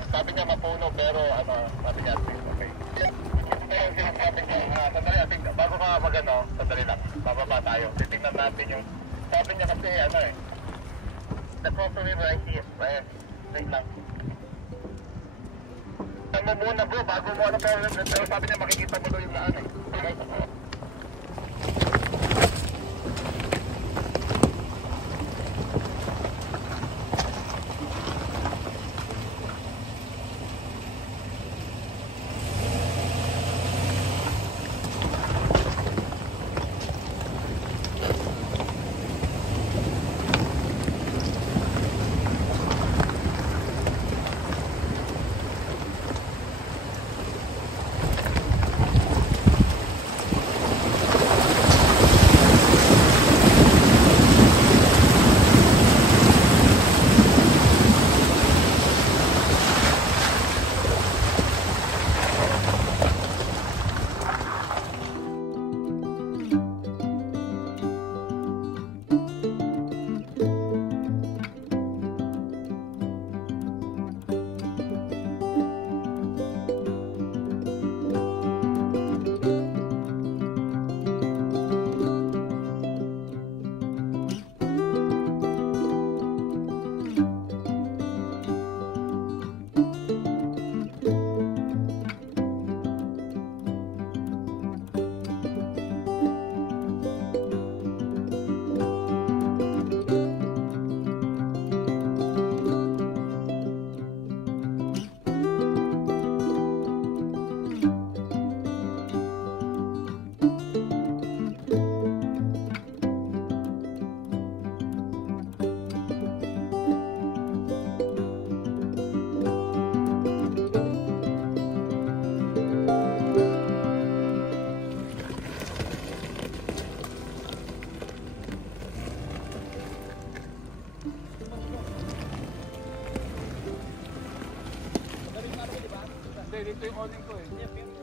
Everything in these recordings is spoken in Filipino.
lang. Sabi niya mapuno pero ano, sabi niya okay. Sabi niya, sandali, bago ka magano, sandali lang, bababa tayo. Titingnan natin yung, sabi niya kasi ano eh, the proper way right here, right? Wait lang. Ano muna bro, bago mo ano, pero sabi niya makikita mo doon yung laan eh.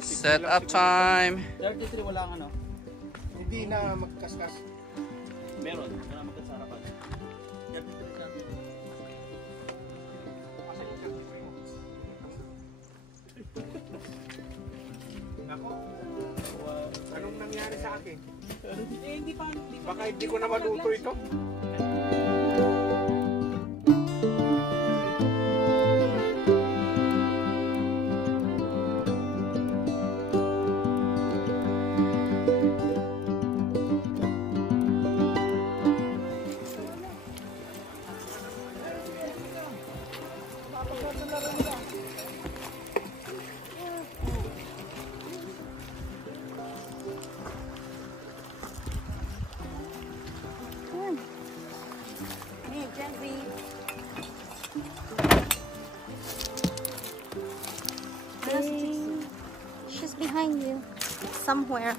Set up time. 33 wala ano. Hindi na magkaskas. Meron na magkasarapan. 33 sa. Ako. Anong nangyari sa akin? Hindi pa. Baka hindi ko na maluto ito. She's behind you somewhere.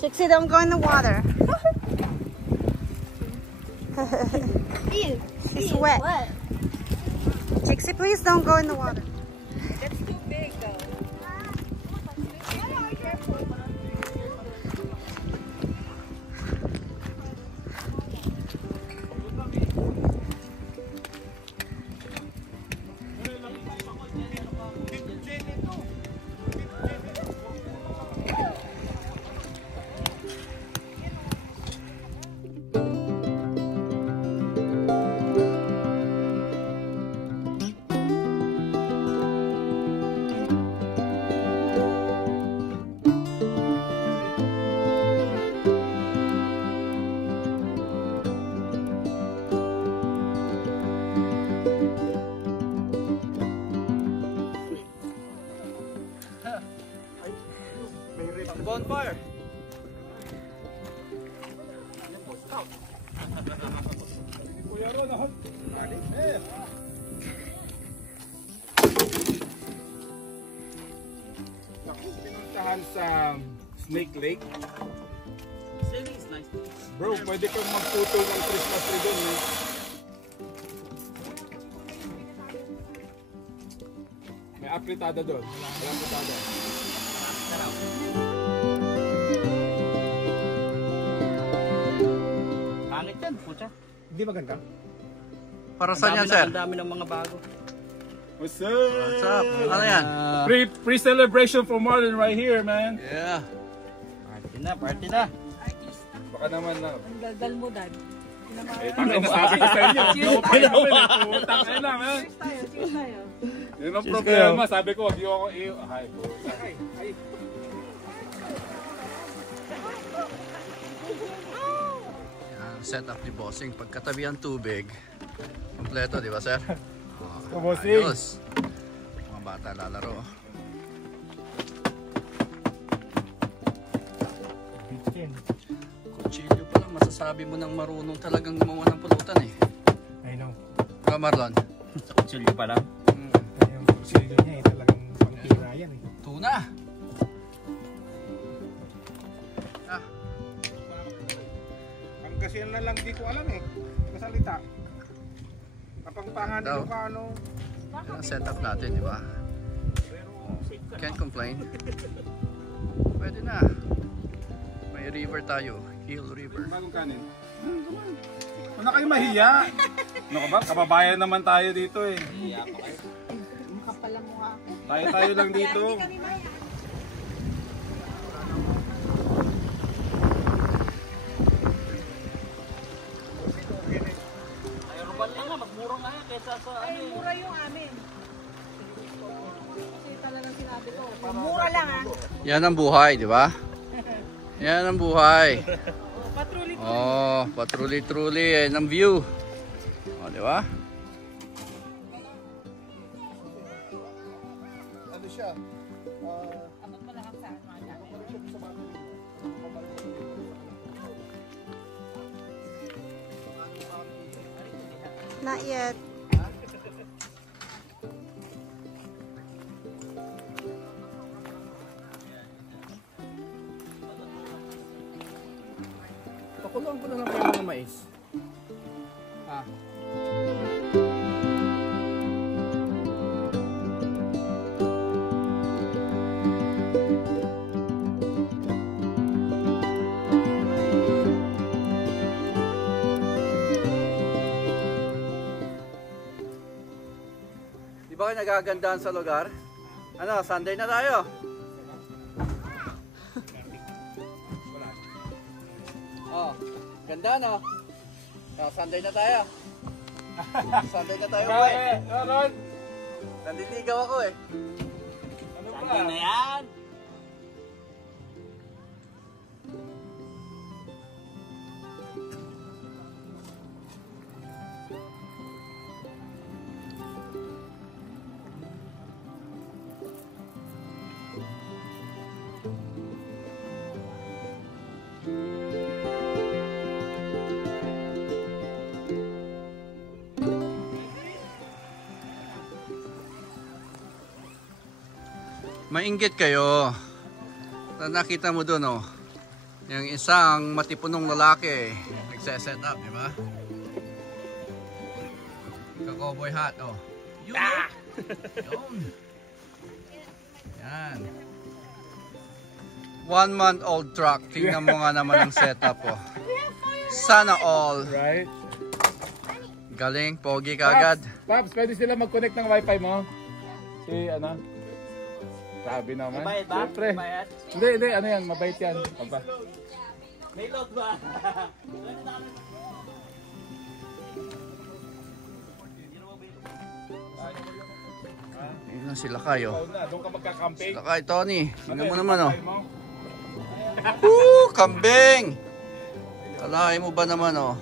Trixie, don't go in the water. Ew. She's Ew, wet. What? Trixie, please don't go in the water. That's too big though. Bonfire. Kuya Ron, ahon. Naku, pinuntahan sa Snake Lake. Sailing is nice. Bro, pwede kang magputol ng Christmas tree doon eh. May apritada doon. Walang apritada. Sarap. Pangit yan, pucha. Hindi maganda. Para saan yan, sir? Ang dami ng mga bago. What's up? What's up? Ano yan? Pre-celebration for Marlon right here, man. Yeah. Party na, party na. Baka naman na. Ang daldal mo, Dad. Eh, tangin na sabi ko sa inyo. Hindi ako pa naman eh. Putang ina, man. Cheers tayo. Yun ang problema. Sabi ko, wag yung ako iyo. Ay, puta. Yan, set up ni Bossing. Pagkatabi ang tubig, kompleto, di ba, sir? Oh, Bossing. ayos. Mga bata lalaro. Kutsilyo pa lang, masasabi mo nang marunong talagang gumawa ng pulutan eh. I know. Diba, Marlon? Sa kutsilyo pa lang. Yung kutsilyo niya eh, talagang pang-tira yan eh. Tuna! Ah, Ang kasi na lang di ko alam eh. Kasalita. Kapangpangan Daw. ko ano. yan ang setup natin, di ba? Can't complain. Pwede na. May river tayo. Hill River. Bagong kanin. Huwag na kayo mahiya. Ano ka ba? Kababayan naman tayo dito eh. Makapalang mukha ako. Tayo lang dito. Hindi kami maya. Ay, rubal lang nga, mas mura nga yan kaysa sa ano eh. Mura yung amin. Kasi talagang sinabi ko, mura lang ah. Yan ang buhay, di ba? Yan ang buhay. Patruli ko. Oh, patruli-truli. Yan ang view. Oh, di ba? Ano siya? Abot mo lang ang saan mga dyan. Not yet. Pakuluan ko na lang kayo mga mais. Ah. Di ba kayo nagagandahan sa lugar? Ano, Sunday na tayo? Oh, ganda no? Oh, Sunday na tayo. Sunday na tayo uwi. Ron! Nandiligaw ako eh. Ano ba? Sunday na yan. Mainggit kayo. Nakita mo doon oh. Yung isang matipunong lalaki nagse-set up, di ba? Ka-cowboy hat oh. Yun. Yun. Yan. 1-month-old truck. Tingnan mo nga naman ang setup oh. Sana all. Right? Galing, pogi kagad. Paps, pwede sila mag-connect ng wifi mo? Si ano? Sabi naman. Bayad ba? Siyempre. Bayad? Hindi, ano yan, mabait yan. Papa. May load ba? Yun lang sila kayo. Ikaw na, doon ka magka-camping. Sila kay Tony. Tingnan mo Ano, naman oh. wifi mo? Kambing! Kalahin mo ba naman oh?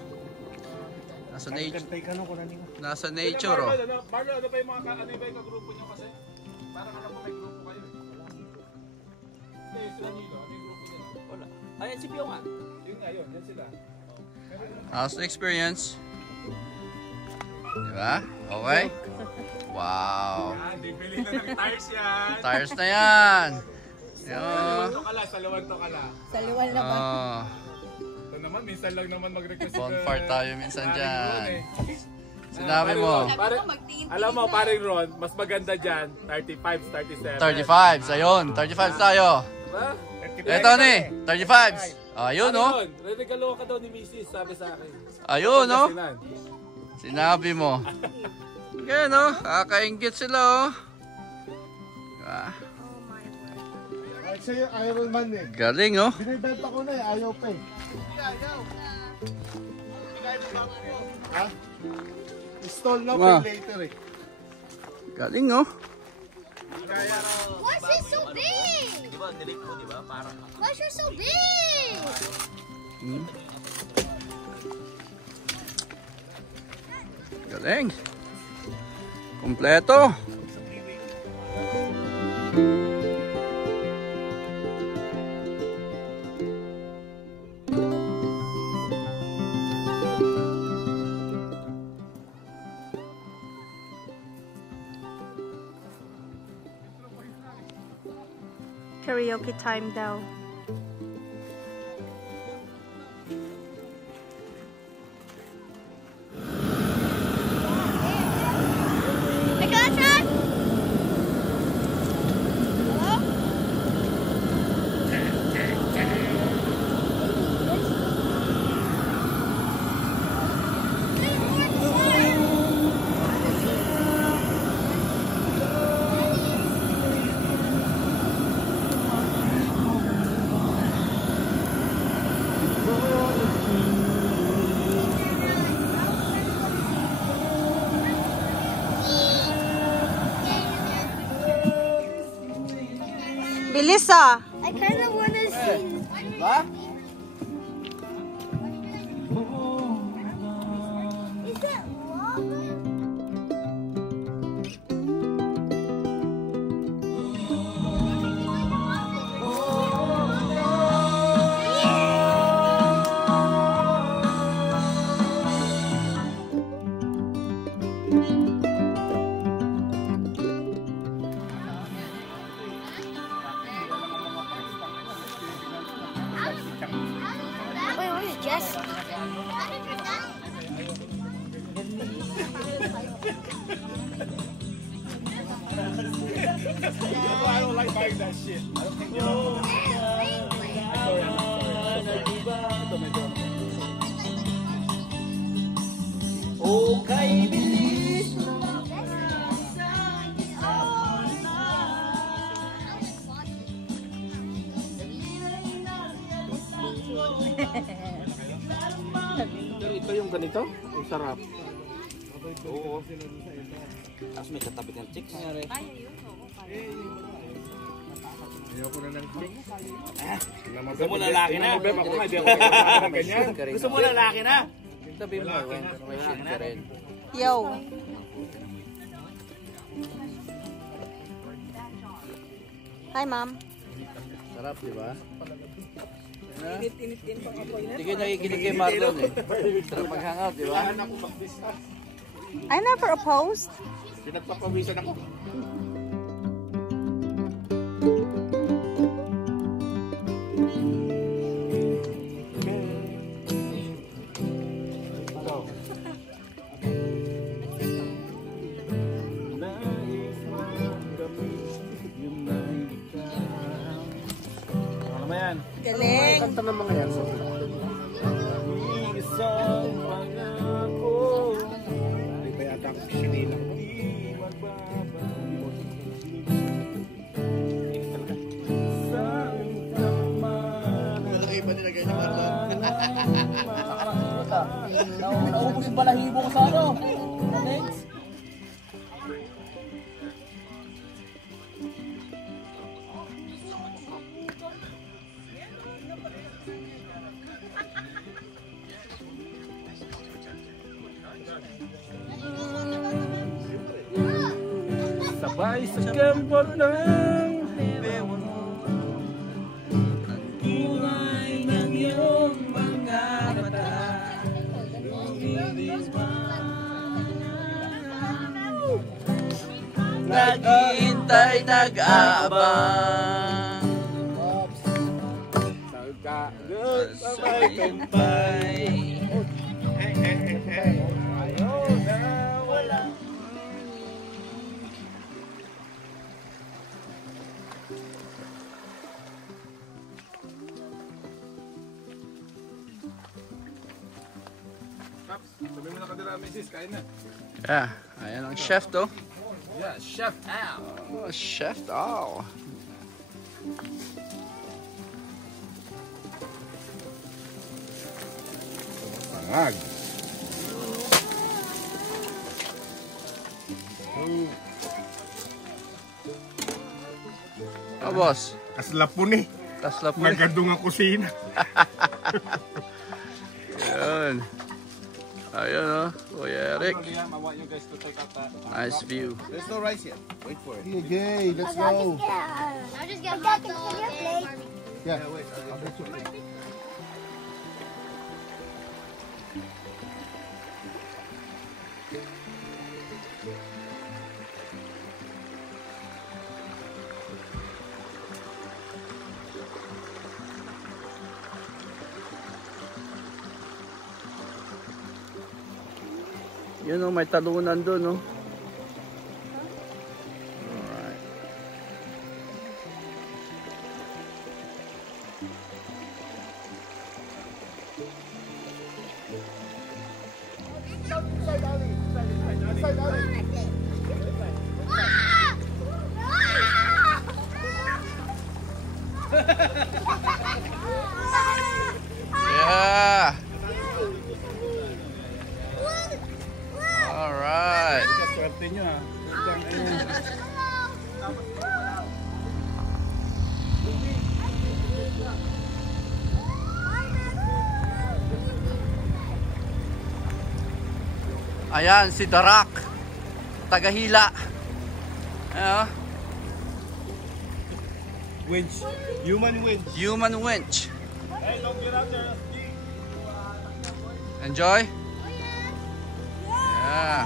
Nasa nature. Nasa nature oh. Marlo, ano ba yung mga ano ba yung grupo nyo kasi? Parang alam mo may grupo kayo eh. Hindi, sila Nilo. Ano yung grupo nila? Wala. Ayan si Pio nga. Yun nga yun, yan sila. How's the experience? Diba? Okay? Wow. Yan, bibili na ng tires yan. Tires na yan. Yo. Sa luwan to kala. Sa liwan na ba? Oh. Ito naman, minsan lang naman mag-request. Bonfire tayo minsan Paring dyan. Ron eh. Sinabi mo. Alam mo, paring Ron, mas maganda dyan, 35s, 37. 35s. Ayun. 35s tayo. Diba? Eh Tony. 35s. Ayun oh. Regalo ka daw ni Mrs. sabi sa akin. Ayun, no? Pangasinan. Sinabi mo. Ganyan, no? Kakaingit sila, oh. Ah, Ay, sa'yo Iron Man eh. galing, oh. Binibenta ko na eh, ayaw pa eh. Ha? Install na Wow. pay later eh. Galing, oh. Why is it so big? Di ba, delete mo, di ba? Parang Why is it so big? Galing. Kompleto. Karaoke time daw. I got that. Bilis ah! I kind of want to see. Is that lava? Wait, where's Jess? I don't like buying that shit. I don't think you know. Sorry, okay, bilis. Ito yung ganito? Ang sarap. Oo. Tapos may katabi ng chicks. Ayoko na ng chicks. Gusto mo lalaki na? Ako nga, di ako nakakita ng ganyan. Gusto mo lalaki na? Sabi mo, may shit ka rin. Yo! Hi, ma'am. Sarap, di ba? Hindi kayo nakikinig kay Marlon eh. Sarap mag-hangout, di ba? I never opposed. Pinagpapawisan ako. Ano naman yan? Galing! Kanta ng mga yan. Isang pangako. Hindi ba yata ako sinila? Iba nilagay ni Marlon. Naubos yung balahibo ko sa ano? Next. Sabay sa kembot ng Kulay ng iyong mga mata. Naghihintay, nag-aabang sabay kumpay. Paps, sabi mo na kanila, Mrs. Kain na. Yeah, ayan ang chef to. Yeah, Chef Al. Oh, Chef Al. Pangag. Oh, boss. Kasla po ni. Tasla po. Magadong ang kusina. Ayun. Ayun oh. Kuya Eric. Liam, I want you guys to take out that. Nice view. There's no rice yet. Wait for it. Okay, let's I'll go. just get hot dog and plate. Yeah. Yun oh, may talunan doon oh. Alright. Yeah. Alright. Swerte nyo ha. Ayan si Darak. Tagahila. Ayan. Winch. Human winch. Human winch. Hey, don't get out there. Enjoy? Yeah.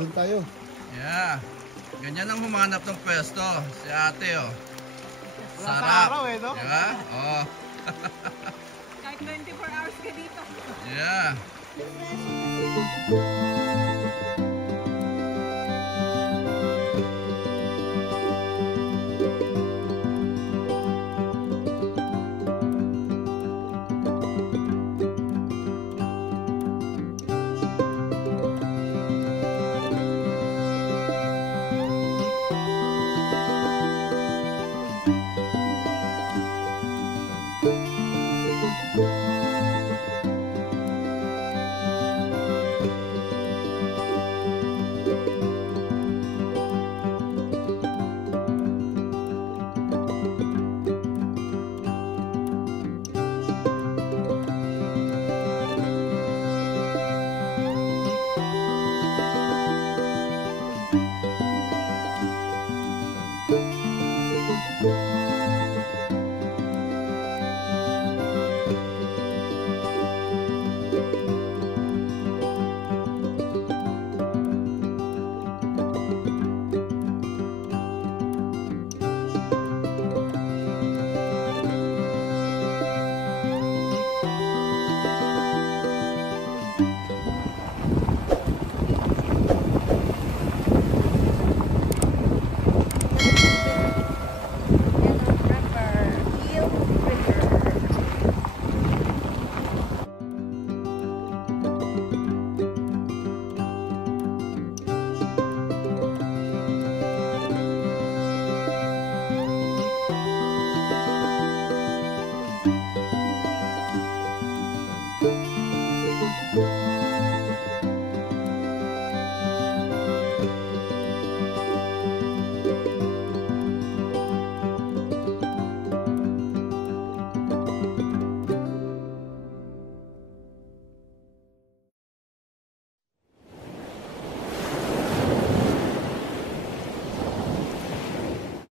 Doon tayo. Yeah. Ganyan ang humanap ng pwesto. Si ate oh. Sarap. Diba? Oh. Kahit 24 hours ka dito. Yeah. Bye.